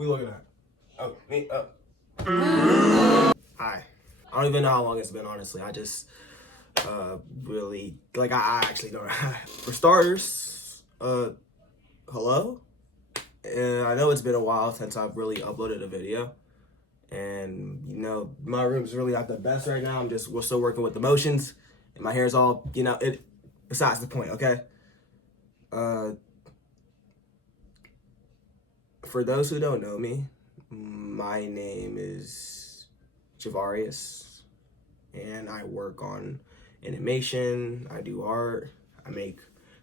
we looking at? Oh, me, Hi. I don't even know how long it's been, honestly. I just, really, like, I actually don't know. For starters, hello? And I know it's been a while since I've really uploaded a video. And, you know, my room's really not the best right now. We're still working with the motions. And my hair's all, you know, besides the point, okay? For those who don't know me, my name is Javarius, and I work on animation, I do art, I make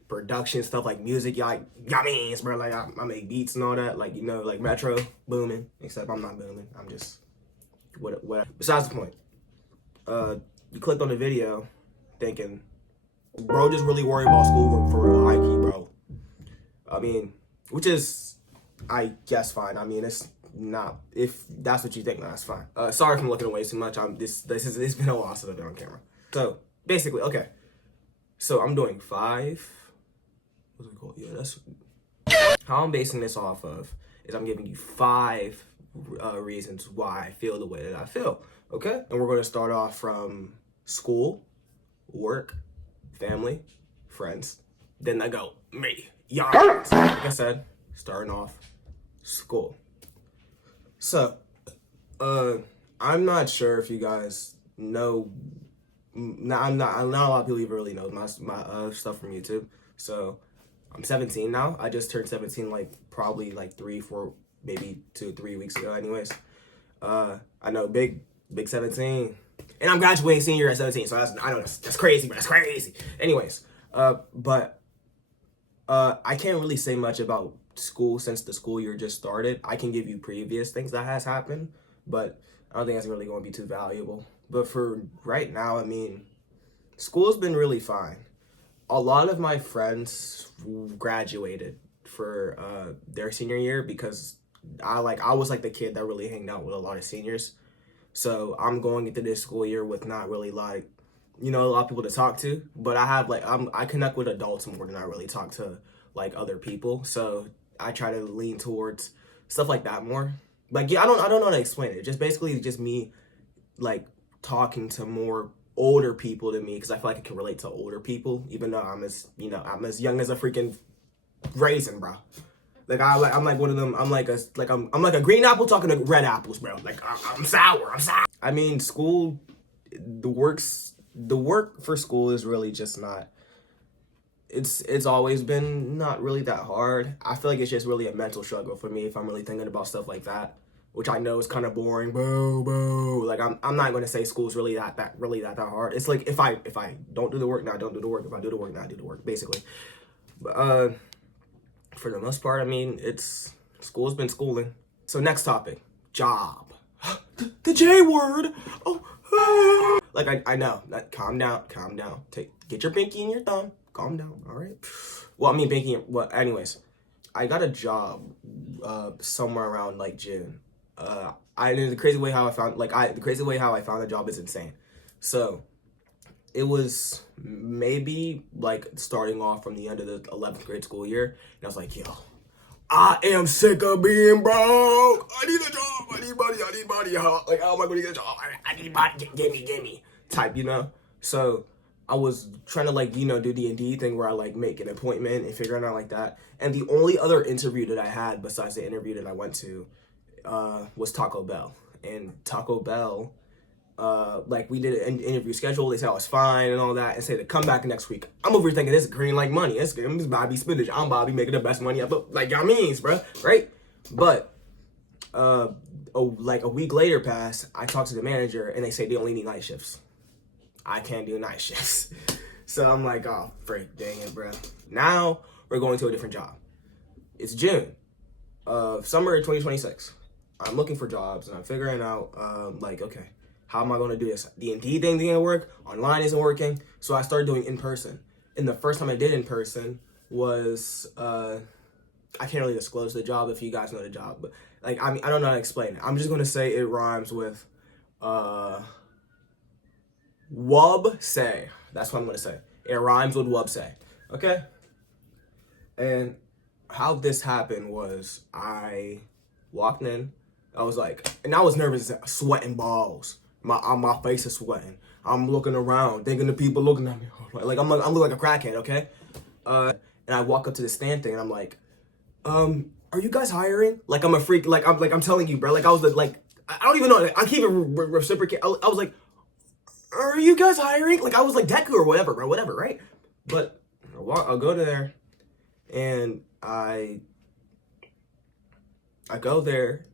production stuff like music, like, means, bro, like, I make beats and all that, like, you know, like Metro, booming, except I'm not booming, I'm just, what. Besides the point, you clicked on the video thinking, bro just really worried about schoolwork for real, high key, bro. I mean, which is, I guess, fine. I mean, it's not, if that's what you think, that's fine. Sorry if I'm looking away too much. It's been a while since I've been on camera. So basically, okay. So I'm doing 5. What's it called? Yeah, that's how I'm basing this off of. Is I'm giving you 5 reasons why I feel the way that I feel. Okay, and we're going to start off from school, work, family, friends. Then I go me, y'all. Like I said, starting off school. So, I'm not sure if you guys know. Not a lot of people even really know my stuff from YouTube. So, I'm 17 now. I just turned 17 like probably like 3, 4, maybe 2, 3 weeks ago. Anyways, I know big 17, and I'm graduating senior year at 17. So I know that's crazy, but that's crazy. Anyways, but I can't really say much about school since the school year just started. I can give you previous things that has happened, but I don't think that's really going to be too valuable. But for right now, I mean, school's been really fine. A lot of my friends graduated for their senior year because I was like the kid that really hanged out with a lot of seniors. So I'm going into this school year with not really like, you know, a lot of people to talk to, but I have like, I connect with adults more than I really talk to like other people. So I try to lean towards stuff like that more. Like, yeah, I don't know how to explain it. Just basically just me like talking to more older people than me, because I feel like I can relate to older people, even though I'm as young as a freaking raisin, bro. Like I'm like one of them. I'm like a green apple talking to red apples, bro. Like I'm sour. I mean, school, the work for school is really just not. It's always been not really that hard. I feel like it's just really a mental struggle for me if I'm really thinking about stuff like that, which I know is kind of boring. Boo. Like I'm not going to say school's really that hard. It's like if I don't do the work, now I don't do the work. If I do the work, now I do the work, basically. But for the most part, I mean, school's been schooling. So next topic, job. The J word. Oh. Like I know. Calm down. Get your pinky and your thumb. Calm down, all right? Well, I mean, anyways, I got a job somewhere around like June. The crazy way how I found a job is insane. So it was maybe like starting off from the end of the 11th grade school year, and I was like, yo, I am sick of being broke. I need a job. I need money. Like, how am I going to get a job? I need money. Give me. Type, you know? So I was trying to like, you know, do the Indeed thing where I like make an appointment and figure it out like that. And the only other interview that I had besides the interview that I went to was Taco Bell. And Taco Bell, like we did an interview schedule. They said I was fine and all that, and said to come back next week. I'm over here thinking this is green like money. This is Bobby spinach. I'm Bobby making the best money ever. Like y'all means, bro, right? But like a week later passed. I talked to the manager and they say they only need night shifts. I can't do night shifts. So I'm like, oh, freak, dang it, bro. Now we're going to a different job. It's June of summer of 2026. I'm looking for jobs and I'm figuring out, like, okay, how am I going to do this? The Indeed thing didn't work. Online isn't working. So I started doing in person. And the first time I did in person was, I can't really disclose the job if you guys know the job. But, like, I mean, I don't know how to explain it. I'm just going to say it rhymes with, Wub say. That's what I'm gonna say. It rhymes with Wub say. Okay? And how this happened was I Walked in. I was like, and I was nervous, sweating balls. My face is sweating. I'm looking around, thinking the people looking at me. Like I'm looking like a crackhead, okay? And I walk up to the stand thing, and I'm like, are you guys hiring? Like I'm a freak. Like I'm telling you, bro. Like I was like, I don't even know. I can't even reciprocate. I was like, are you guys hiring? Like I was like Deku or whatever, bro. Whatever, right? But I'll go there, and I go there,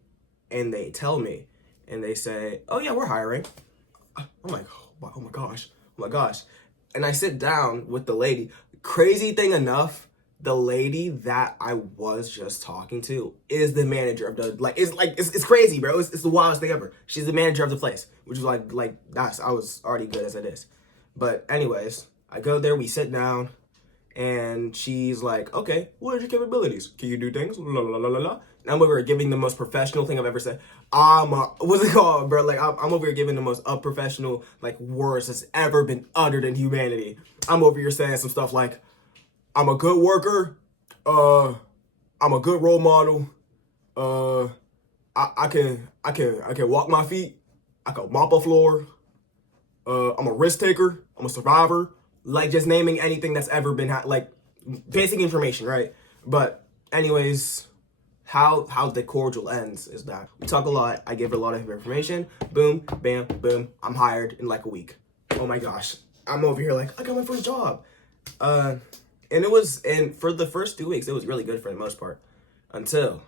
and they tell me, and they say, oh yeah, we're hiring. I'm like, oh my gosh, and I sit down with the lady. Crazy thing enough, the lady that I was just talking to is the manager of the, it's crazy, bro. It's the wildest thing ever. She's the manager of the place, which is like that's, I was already good as it is. But anyways, I go there, we sit down, and she's like, okay, what are your capabilities? Can you do things? La la la la la. And I'm over here giving the most professional thing I've ever said. What's it called, bro? Like, I'm over here giving the most unprofessional, like, words that's ever been uttered in humanity. I'm over here saying some stuff like, I'm a good worker. I'm a good role model. I can walk my feet. I can mop a floor. I'm a risk taker. I'm a survivor. Like, just naming anything that's ever been, like, basic information, right? But anyways, how the cordial ends is that we talk a lot. I give her a lot of information. Boom, bam, boom. I'm hired in like a week. Oh my gosh. I'm over here like, I got my first job. And for the first 2 weeks, it was really good for the most part. Until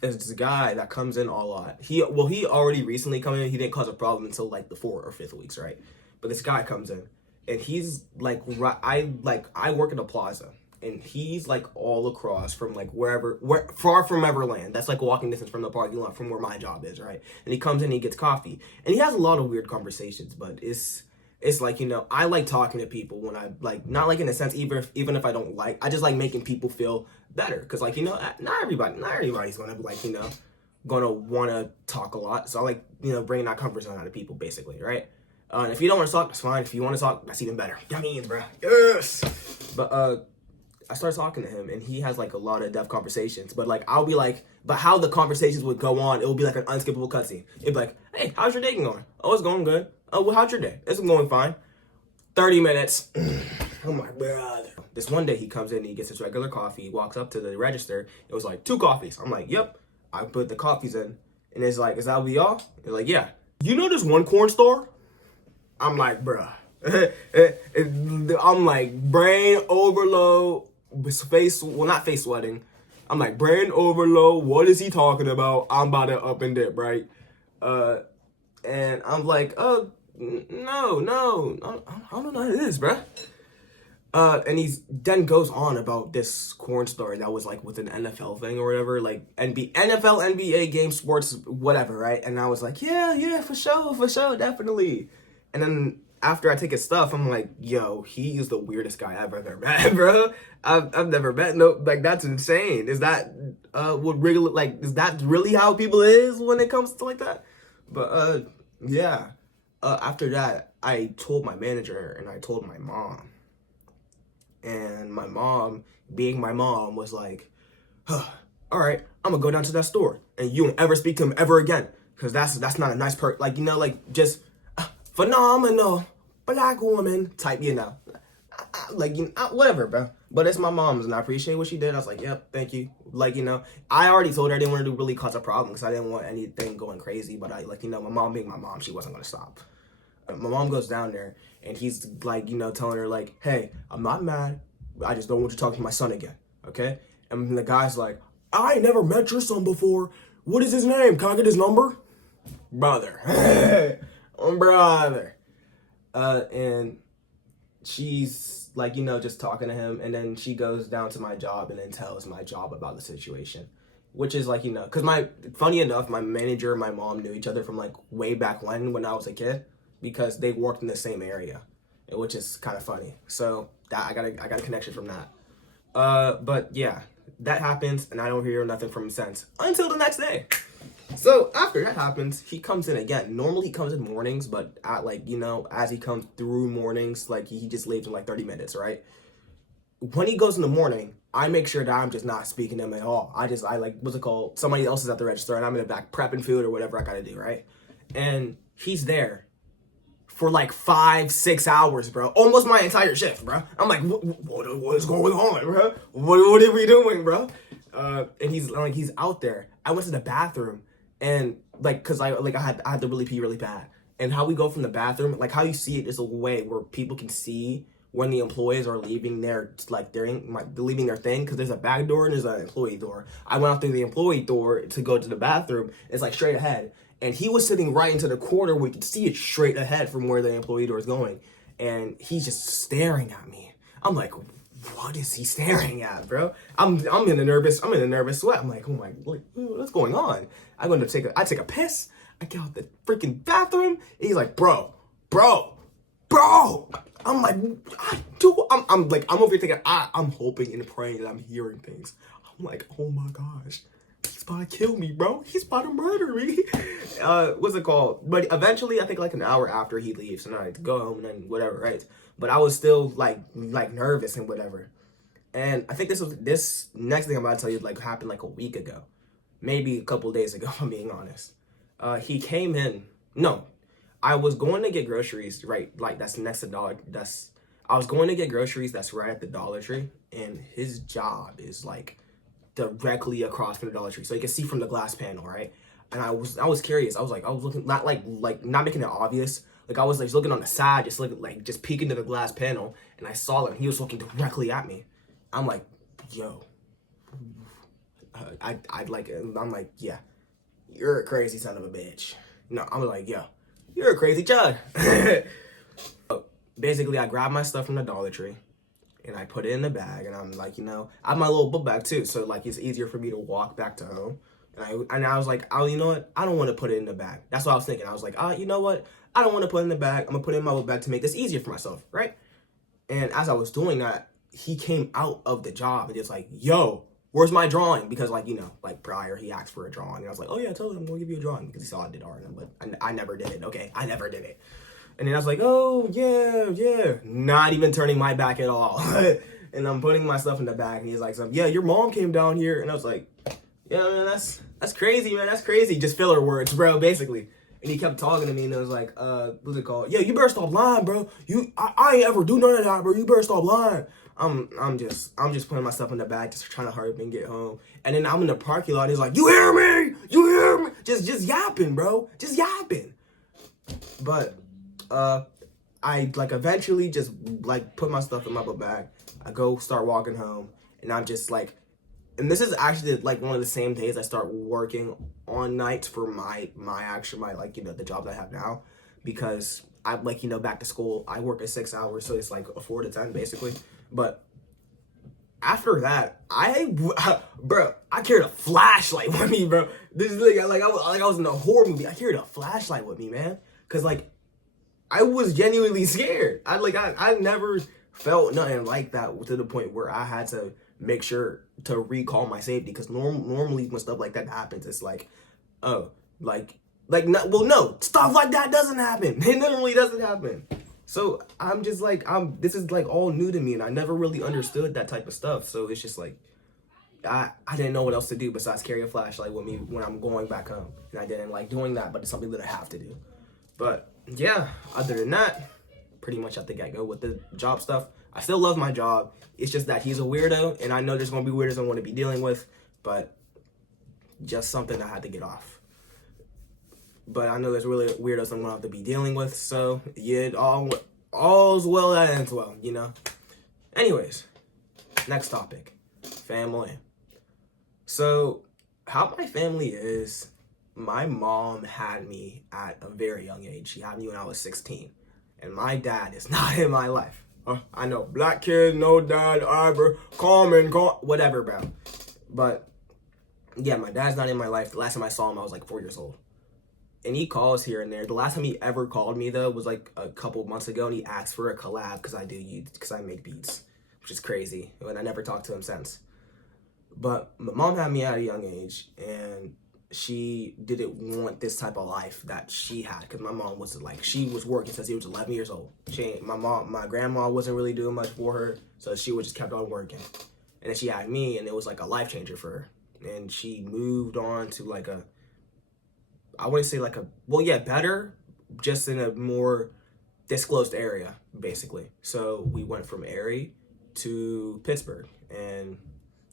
there's this guy that comes in a lot. He already recently come in. He didn't cause a problem until like the 4th or 5th weeks, right? But this guy comes in, and he's like, I work in a plaza, and he's like all across from like far from Everland. That's like walking distance from the parking lot from where my job is, right? And he comes in, and he gets coffee, and he has a lot of weird conversations, but it's like, you know, I like talking to people when I, like, not like in a sense, even if I don't like, I just like making people feel better. Because, like, you know, not everybody's going to be, like, you know, going to want to talk a lot. So I like, you know, bringing that comfort zone out of people, basically, right? And if you don't want to talk, that's fine. If you want to talk, that's even better. I mean, bro. Yes! But I started talking to him, and he has, like, a lot of depth conversations. But, like, I'll be like, but how the conversations would go on, it would be like an unskippable cutscene. It'd be like, hey, how's your day going? Oh, it's going good. Oh, well, how's your day? It's going fine. 30 minutes. Oh, my brother. This one day he comes in, he gets his regular coffee, he walks up to the register. It was like 2 coffees. I'm like, yep. I put the coffees in. And it's like, is that what y'all? It's like, yeah. You know this one corn store? I'm like, bruh. I'm like, brain overload, not face sweating. I'm like, brain overload, what is he talking about? I'm about to up and dip, right? And I'm like, oh, no, I don't know what it is, bruh. And he then goes on about this corn story that was like with an NFL thing or whatever, like NFL, NBA, game, sports, whatever, right? And I was like, yeah, for sure, definitely. And then after I take his stuff, I'm like, yo, he is the weirdest guy I've ever met, bro. I've never met, no, like, that's insane. Is that, is that really how people is when it comes to like that? But, yeah. After that, I told my manager and I told my mom. And my mom, being my mom, was like, all right, I'm gonna go down to that store and you won't ever speak to him ever again. Cause that's not a nice like, you know, like just phenomenal black woman type, you know, like, you know, whatever, bro. But it's my mom's and I appreciate what she did. I was like, yep, thank you. Like, you know, I already told her I didn't want to really cause a problem because I didn't want anything going crazy. But I, like, you know, my mom being my mom, she wasn't gonna stop. My mom goes down there and he's like, you know, telling her like, hey, I'm not mad. I just don't want you to talk to my son again. Okay. And the guy's like, I ain't never met your son before. What is his name? Can I get his number? Brother. Brother. And she's like, you know, just talking to him. And then she goes down to my job and then tells my job about the situation. Which is like, you know, because funny enough, my manager and my mom knew each other from like way back when I was a kid. Because they worked in the same area, which is kind of funny. So that I got a connection from that. But yeah, that happens, and I don't hear nothing from him since until the next day. So after that happens, he comes in again. Normally he comes in mornings, but at like, you know, as he comes through mornings, like he just leaves in like 30 minutes, right? When he goes in the morning, I make sure that I'm just not speaking to him at all. I like, what's it called? Somebody else is at the register and I'm in the back prepping food or whatever I gotta do, right? And he's there for like 5-6 hours, bro. Almost my entire shift, bro. I'm like, what is going on, bro? What are we doing, bro? And he's out there. I went to the bathroom and like, cause I had to really pee really bad. And how we go from the bathroom, like how you see it is a way where people can see when the employees are leaving their leaving their thing, because there's a back door and there's an employee door. I went out through the employee door to go to the bathroom. It's like straight ahead, and he was sitting right into the corner where we could see it straight ahead from where the employee door is going, and he's just staring at me. I'm like, what is he staring at, bro? I'm in a nervous sweat. I'm like, oh my, what's going on? I take a piss. I get out the freaking bathroom, and he's like, bro. I'm like, I'm over here thinking, I'm hoping and praying that I'm hearing things. I'm like, oh my gosh, he's about to kill me, bro. He's about to murder me. What's it called? But eventually, I think like an hour after he leaves, and I had to go home and then whatever, right? But I was still like nervous and whatever. And I think this next thing I'm about to tell you like happened like a week ago, maybe a couple days ago, if I'm being honest. He came in. No, I was going to get groceries, right? Like that's next to Dollar. I was going to get groceries. That's right at the Dollar Tree, and his job is like directly across from the Dollar Tree, so you can see from the glass panel, right? And I was curious. I was looking, not like not making it obvious. Like I was like looking on the side, just looking like just peeking to the glass panel, and I saw him. He was looking directly at me. I'm like, yo. I'm like, yeah, you're a crazy son of a bitch. No, I'm like, yo. You're a crazy chud. Basically, I grabbed my stuff from the Dollar Tree and I put it in the bag, and I'm like, I have my little book bag too, so like it's easier for me to walk back to home. And I was like, oh, you know what? I don't want to put it in the bag. That's what I was thinking. I was like, you know what? I don't want to put it in the bag. I'm gonna put it in my book bag to make this easier for myself, right? And as I was doing that, he came out of the job and just like, yo, where's my drawing? Because like, like prior he asked for a drawing. And I was like, oh yeah, totally, I'm gonna give you a drawing, because he saw I did art, but I never did it. Okay, I never did it. And then I was like, oh yeah, not even turning my back at all. And I'm putting my stuff in the bag, and he's like, yeah, your mom came down here. And I was like, yeah, man, that's crazy, man, that's crazy. Just filler words, bro, basically. And he kept talking to me, and it was like, what's it called? Yeah, you better stop lying, bro. I ain't ever do none of that, bro. You better stop lying. I'm just putting my stuff in the bag, just trying to hurry up and get home. And then I'm in the parking lot, and he's like, you hear me? You hear me? Just yapping, bro. Just yapping. But I like eventually just like put my stuff in my book bag. I go start walking home, and I'm just like, and this is actually like one of the same days I start working on nights for my like, the job that I have now, because I'm like, back to school. I work at 6 hours, so it's like a 4 to 10 basically. But after that, I carried a flashlight with me, bro. This is like I was in a horror movie. I carried a flashlight with me, man, because like I was genuinely scared. I never felt nothing like that to the point where I had to make sure to recall my safety, because normally when stuff like that happens, it's like, oh, no, stuff like that doesn't happen. It literally doesn't happen. So I'm just like, this is like all new to me, and I never really understood that type of stuff. So it's just like, I didn't know what else to do besides carry a flashlight with me when I'm going back home. And I didn't like doing that, but it's something that I have to do. But yeah, other than that, pretty much at the get-go with the job stuff. I still love my job. It's just that he's a weirdo, and I know there's going to be weirdos I want to be dealing with, but just something I had to get off. But I know there's really weirdos I'm going to have to be dealing with, so yeah, all's well that ends well, Anyways, next topic, family. So how my family is, my mom had me at a very young age. She had me when I was 16, and my dad is not in my life. I know, black kid, no dad, common, whatever, bro. But yeah, my dad's not in my life. The last time I saw him, I was like 4 years old. And he calls here and there. The last time he ever called me, though, was like a couple months ago, and he asked for a collab because I make beats, which is crazy. And I never talked to him since. But my mom had me at a young age, and she didn't want this type of life that she had, because my mom was like, she was working since she was 11 years old. My grandma wasn't really doing much for her, so she would just kept on working. And then she had me, and it was like a life changer for her. And she moved on to like I wouldn't say like well, yeah, better, just in a more disclosed area, basically. So we went from Erie to Pittsburgh, and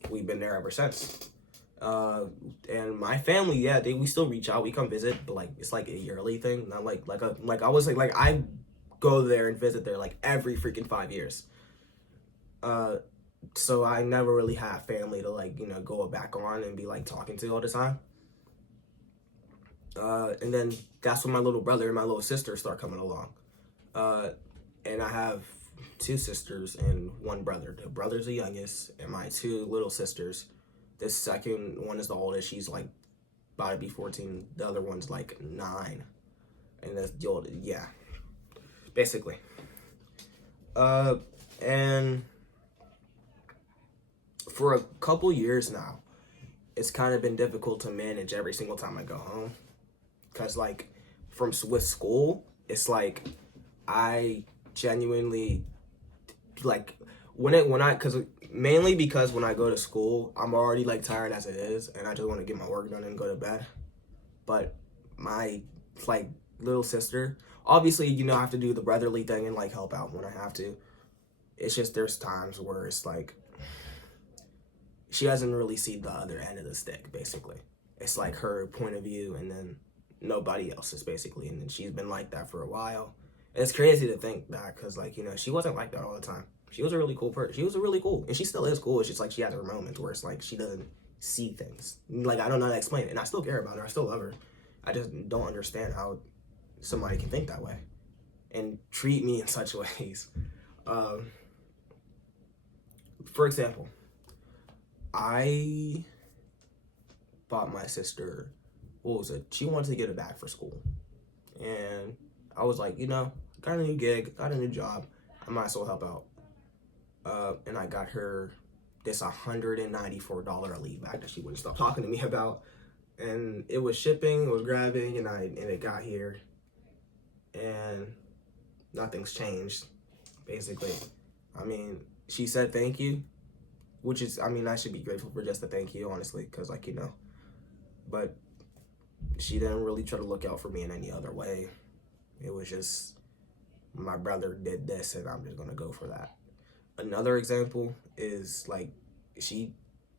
we've been there ever since. And my family, yeah, we still reach out, we come visit, but like it's like a yearly thing, not I go there and visit there like every freaking 5 years. So I never really have family to like, go back on and be like talking to all the time. And then that's when my little brother and my little sister start coming along. And I have two sisters and one brother. The brother's the youngest, and my two little sisters. The second one is the oldest. She's like about to be 14. The other one's like 9. And that's the oldest. Yeah, basically. And for a couple years now, it's kind of been difficult to manage every single time I go home. Because like with school, it's like I genuinely like mainly because when I go to school, I'm already like tired as it is, and I just want to get my work done and go to bed. But my like little sister, obviously, I have to do the brotherly thing and like help out when I have to. It's just there's times where it's like she doesn't really see the other end of the stick, basically. It's like her point of view and then nobody else's, basically. And then she's been like that for a while. And it's crazy to think that because, like, she wasn't like that all the time. She was a really cool person. She was really cool. And she still is cool. It's just like she has her moments where it's like she doesn't see things. Like, I don't know how to explain it. And I still care about her. I still love her. I just don't understand how somebody can think that way and treat me in such ways. For example, I bought my sister, she wanted to get a bag for school. And I was like, got a new gig, got a new job, I might as well help out. And I got her this $194 Elite bag that she wouldn't stop talking to me about. And it was shipping, it was grabbing, and it got here. And nothing's changed, basically. I mean, she said thank you, which is, I should be grateful for just a thank you, honestly, because, like, but she didn't really try to look out for me in any other way. It was just, my brother did this, and I'm just going to go for that. Another example is, like,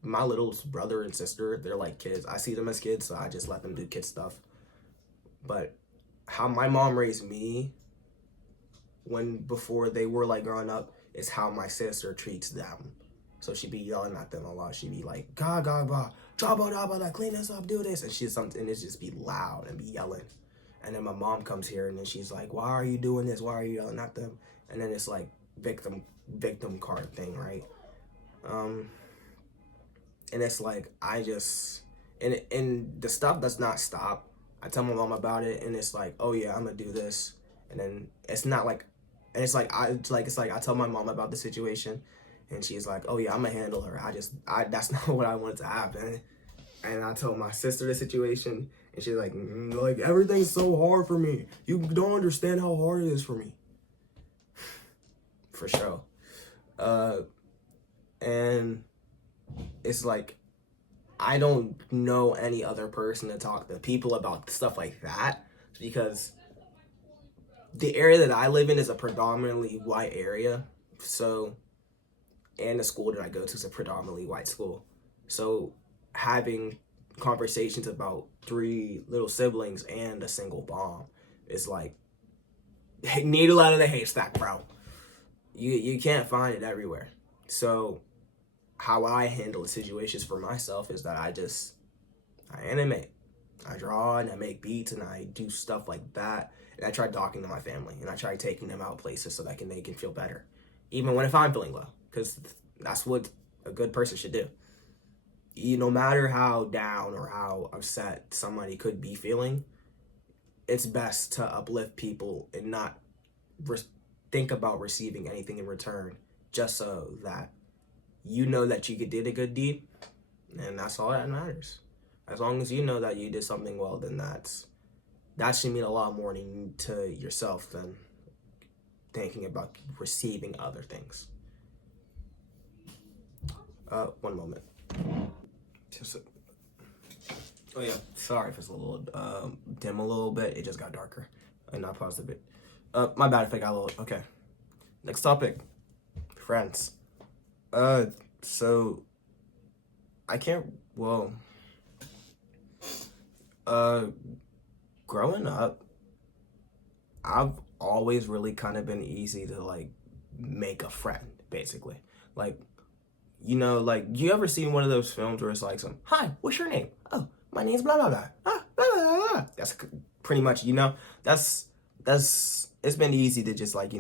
my little brother and sister, they're like kids. I see them as kids, so I just let them do kid stuff. But how my mom raised me before they were, like, growing up is how my sister treats them. So she'd be yelling at them a lot. She'd be like, "Ga ga ba, jabba dabba, clean this up, do this," and it's just be loud and be yelling. And then my mom comes here and then she's like, "Why are you doing this? Why are you yelling at them?" And then it's like victim card thing, right? And it's like and the stuff does not stop. I tell my mom about it, and it's like, "Oh yeah, I'm gonna do this," and then it's not like, and it's like I tell my mom about the situation. And she's like, "Oh yeah, I'm gonna handle her. That's not what I wanted to happen." And I told my sister the situation, and she's like, "Like everything's so hard for me. You don't understand how hard it is for me." For sure. And it's like, I don't know any other person to talk to people about stuff like that, because the area that I live in is a predominantly white area. So, and the school that I go to is a predominantly white school. So having conversations about 3 little siblings and a single mom is like needle out of the haystack, bro. You can't find it everywhere. So how I handle the situations for myself is that I animate, I draw, and I make beats, and I do stuff like that. And I try talking to my family, and I try taking them out places so that they can feel better, even if I'm feeling low. Because that's what a good person should do. No matter how down or how upset somebody could be feeling, it's best to uplift people and not think about receiving anything in return, just so that that you did a good deed, and that's all that matters. As long as you know that you did something well, then that should mean a lot more to yourself than thinking about receiving other things. One moment. Oh yeah, sorry if it's a little dim a little bit. It just got darker. And I paused a bit. My bad if I got a little. Okay. Next topic. Friends. So I can't. Well. Growing up, I've always really kind of been easy to like make a friend, basically. Like, like, you ever seen one of those films where it's like hi, what's your name? Oh, my name's blah blah blah. Ah, blah blah blah. That's pretty much, that's it's been easy to just like,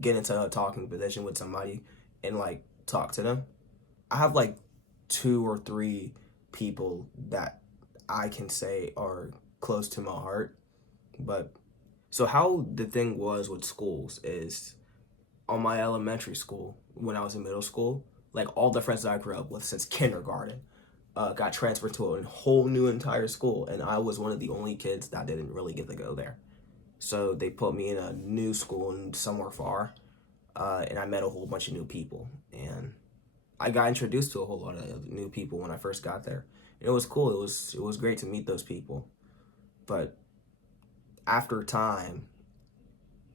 get into a talking position with somebody and like talk to them. I have like 2 or 3 people that I can say are close to my heart. But so how the thing was with schools is, on my elementary school, when I was in middle school, like all the friends that I grew up with since kindergarten got transferred to a whole new entire school, and I was one of the only kids that didn't really get to go there. So they put me in a new school and somewhere far, and I met a whole bunch of new people, and I got introduced to a whole lot of new people when I first got there. And it was cool. It was great to meet those people, but after time,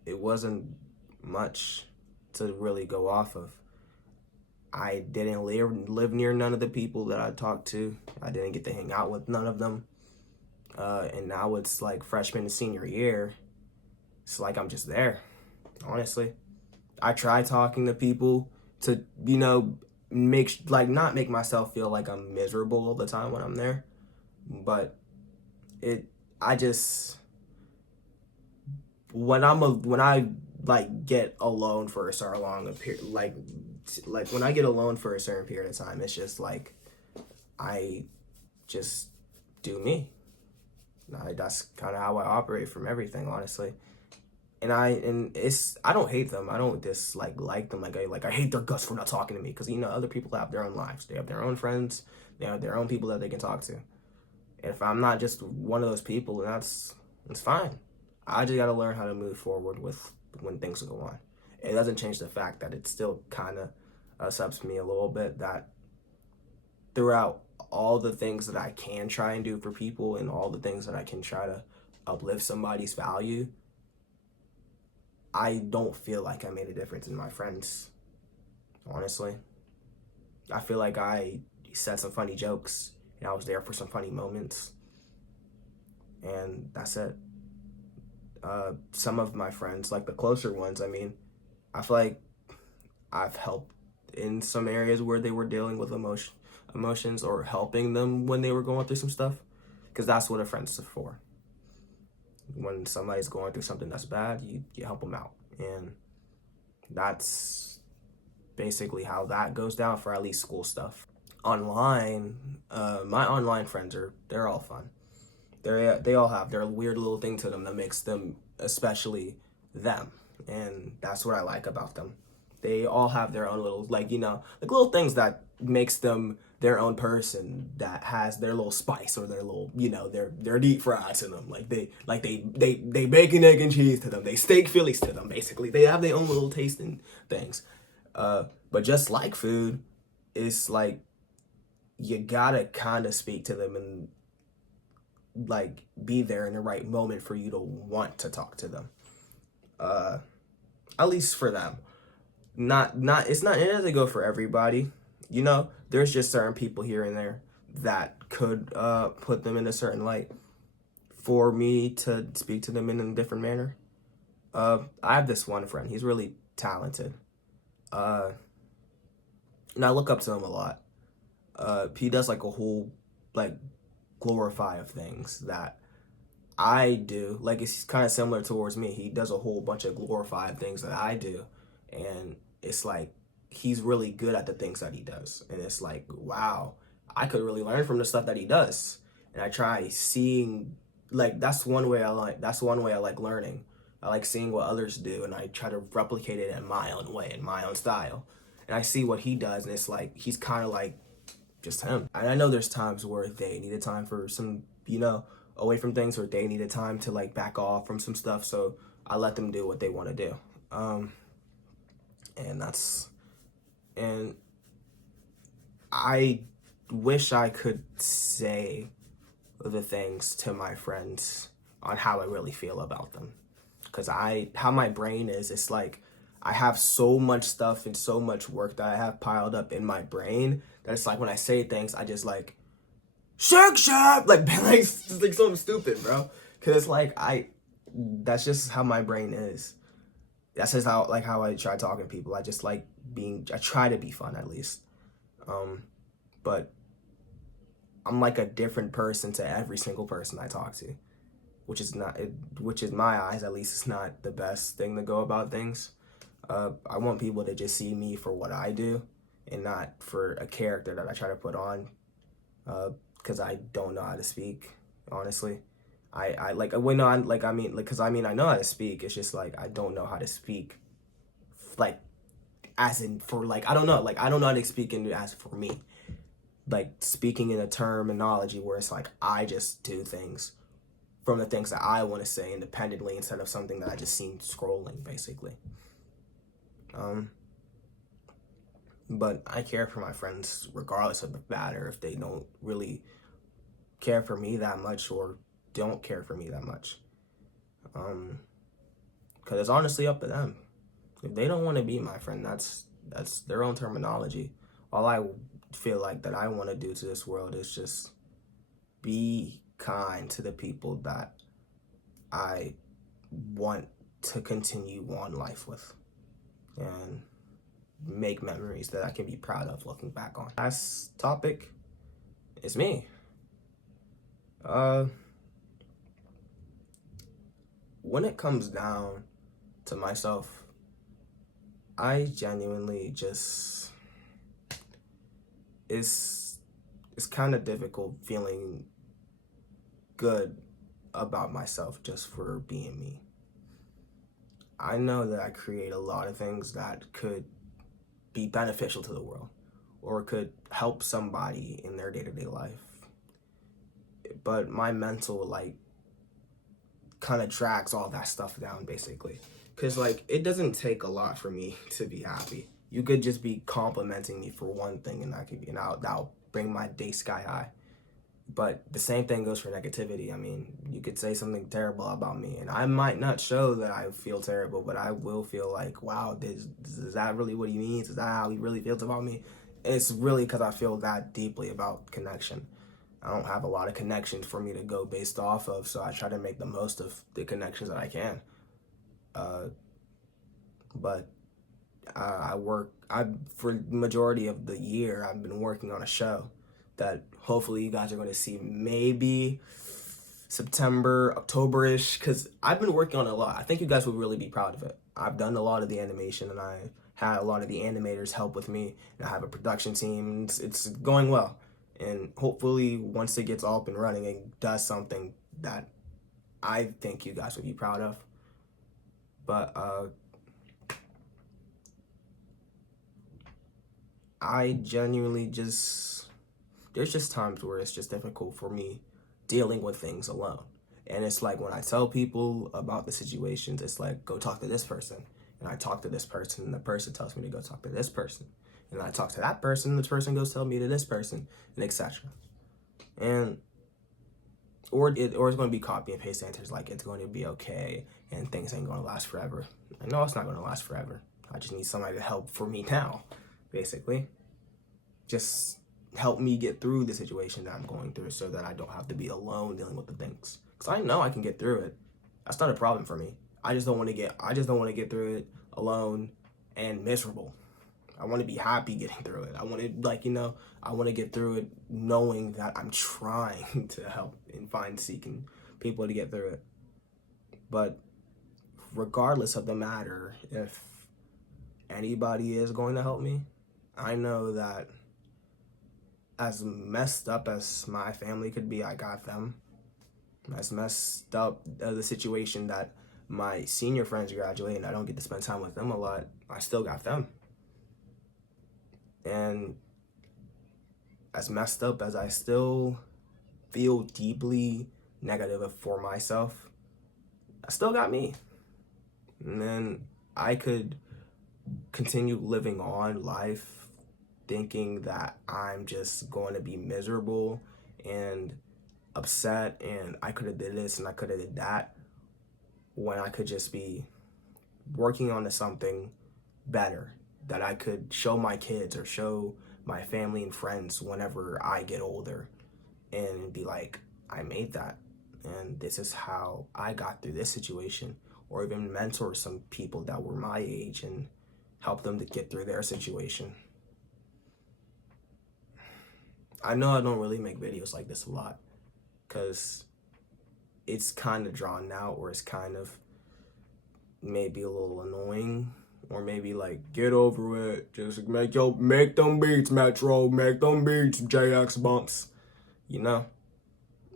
it wasn't much to really go off of. I didn't live near none of the people that I talked to. I didn't get to hang out with none of them. And now it's like freshman and senior year. It's like I'm just there, honestly. I try talking to people to, not make myself feel like I'm miserable all the time when I'm there. But when I like get alone for a certain long period, like when I get alone for a certain period of time, it's just like I just do me. That's kind of how I operate from everything, honestly. And I don't hate them. I don't like them. I hate their guts for not talking to me, because other people have their own lives. They have their own friends. They have their own people that they can talk to. And if I'm not just one of those people, then it's fine. I just got to learn how to move forward with when things go on. It doesn't change the fact that it still kind of upsets me a little bit that throughout all the things that I can try and do for people, and all the things that I can try to uplift somebody's value, I don't feel like I made a difference in my friends, honestly. I feel like I said some funny jokes, and I was there for some funny moments, and that's it. Some of my friends, like the closer ones, I feel like I've helped in some areas where they were dealing with emotions, or helping them when they were going through some stuff, because that's what a friend's for. When somebody's going through something that's bad, you help them out. And that's basically how that goes down for at least school stuff. Online, my online friends they're all fun. They all have their weird little thing to them that makes them especially them. And that's what I like about them. They all have their own little, little things that makes them their own person, that has their little spice, or their little, their deep fries to them. They bacon, egg, and cheese to them. They steak Phillies to them, basically. They have their own little tasting things. But just like food, it's like you gotta kind of speak to them and be there in the right moment for you to want to talk to them. At least for them. It doesn't go for everybody. There's just certain people here and there that could put them in a certain light for me to speak to them in a different manner. I have this one friend. He's really talented. And I look up to him a lot. He does a whole glorify of things that I do. It's kind of similar towards me. He does a whole bunch of glorified things that I do. And it's he's really good at the things that he does. And it's wow, I could really learn from the stuff that he does. And I try seeing, that's one way I like learning. I like seeing what others do, and I try to replicate it in my own way, in my own style. And I see what he does, and it's he's kind of just him. And I know there's times where they needed time for some, away from things, or they needed time to back off from some stuff. So I let them do what they want to do. And I wish I could say the things to my friends on how I really feel about them. Because how my brain is, it's like I have so much stuff and so much work that I have piled up in my brain that it's like when I say things, I just like, shake, like something stupid, bro. Because it's like, that's just how my brain is. That's just how I try talking to people. I just like I try to be fun at least. But I'm like a different person to every single person I talk to, which is in my eyes, at least, it's not the best thing to go about things. I want people to just see me for what I do and not for a character that I try to put on, because I don't know how to speak, honestly. I like, when I like, I mean, like, because I mean, I know how to speak. It's just like, I don't know how to speak, like, as in for, like, I don't know. Like, I don't know how to speak as for me. Like, speaking in a terminology where it's like, I just do things from the things that I want to say independently instead of something that I just seen scrolling, basically. But I care for my friends regardless of the matter if they don't really care for me that much or don't care for me that much. Because it's honestly up to them. If they don't want to be my friend, that's their own terminology. All I feel like that I want to do to this world is just be kind to the people that I want to continue on life with and make memories that I can be proud of looking back on. Last topic is me. When it comes down to myself, I genuinely just, it's kind of difficult feeling good about myself just for being me. I know that I create a lot of things that could be beneficial to the world or could help somebody in their day-to-day life. But my mental, like, kind of drags all that stuff down, basically. Because, like, it doesn't take a lot for me to be happy. You could just be complimenting me for one thing and that'll bring my day sky high. But the same thing goes for negativity. I mean, you could say something terrible about me, and I might not show that I feel terrible, but I will feel like, wow, is that really what he means? Is that how he really feels about me? It's really because I feel that deeply about connection. I don't have a lot of connections for me to go based off of, so I try to make the most of the connections that I can. But for the majority of the year, I've been working on a show that hopefully you guys are going to see maybe September, October-ish, because I've been working on it a lot. I think you guys will really be proud of it. I've done a lot of the animation, and I had a lot of the animators help with me, and I have a production team. It's going well, and hopefully once it gets up and running, it does something that I think you guys would be proud of. But I genuinely there's just times where it's just difficult for me dealing with things alone. And it's like when I tell people about the situations, it's like, go talk to this person. And I talk to this person, and the person tells me to go talk to this person. And I talk to that person, and this person goes tell me to this person, and etc. And or it's going to be copy and paste answers like it's going to be okay and things ain't going to last forever. I know it's not going to last forever. I just need somebody to help for me now, basically. Just help me get through the situation that I'm going through so that I don't have to be alone dealing with the things. Because I know I can get through it. That's not a problem for me. I just don't want to get through it alone and miserable. I want to be happy getting through it. I want to, I want to get through it knowing that I'm trying to help and seeking people to get through it. But regardless of the matter, if anybody is going to help me, I know that as messed up as my family could be, I got them. As messed up the situation that my senior friends graduate and I don't get to spend time with them a lot, I still got them. And as messed up as I still feel deeply negative for myself, I still got me. And then I could continue living on life thinking that I'm just going to be miserable and upset and I could have did this and I could have did that, when I could just be working on something better that I could show my kids or show my family and friends whenever I get older, and be like, I made that and this is how I got through this situation. Or even mentor some people that were my age and help them to get through their situation. I know I don't really make videos like this a lot because it's kind of drawn out, or it's kind of maybe a little annoying, or maybe like, get over it, just make them beats, Metro, make them beats, JXBUMPS, you know.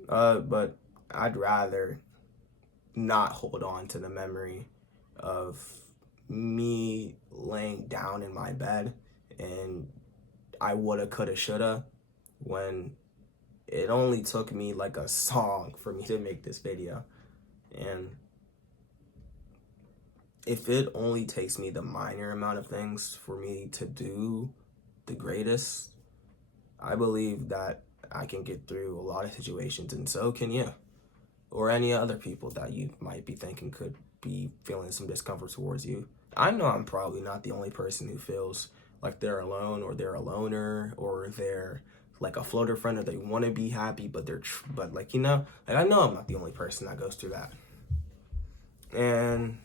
But I'd rather not hold on to the memory of me laying down in my bed and I woulda, coulda, shoulda, when it only took me like a song for me to make this video. And if it only takes me the minor amount of things for me to do the greatest, I believe that I can get through a lot of situations, and so can you, or any other people that you might be thinking could be feeling some discomfort towards you. I know I'm probably not the only person who feels like they're alone, or they're a loner, or they're like a floater friend, or they want to be happy, but but like, you know, like, I know I'm not the only person that goes through that. And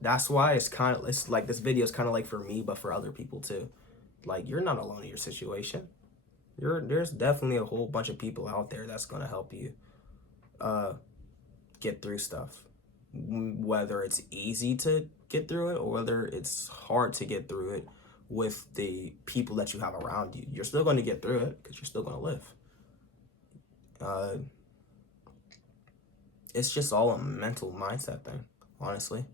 that's why it's like, this video is kind of like for me, but for other people too. Like, you're not alone in your situation. There's definitely a whole bunch of people out there that's going to help you get through stuff, whether it's easy to get through it or whether it's hard to get through it with the people that you have around you. You're still going to get through it because you're still going to live. It's just all a mental mindset thing, honestly.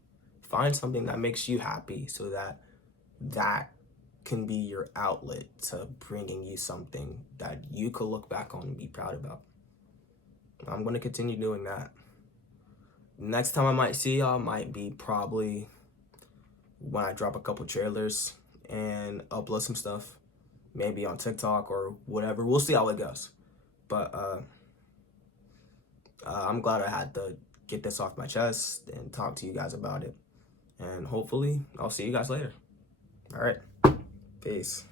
Find something that makes you happy so that can be your outlet to bringing you something that you could look back on and be proud about. I'm going to continue doing that. Next time I might see y'all might be probably when I drop a couple trailers and upload some stuff, maybe on TikTok or whatever. We'll see how it goes. But I'm glad I had to get this off my chest and talk to you guys about it. And hopefully I'll see you guys later. All right. Peace.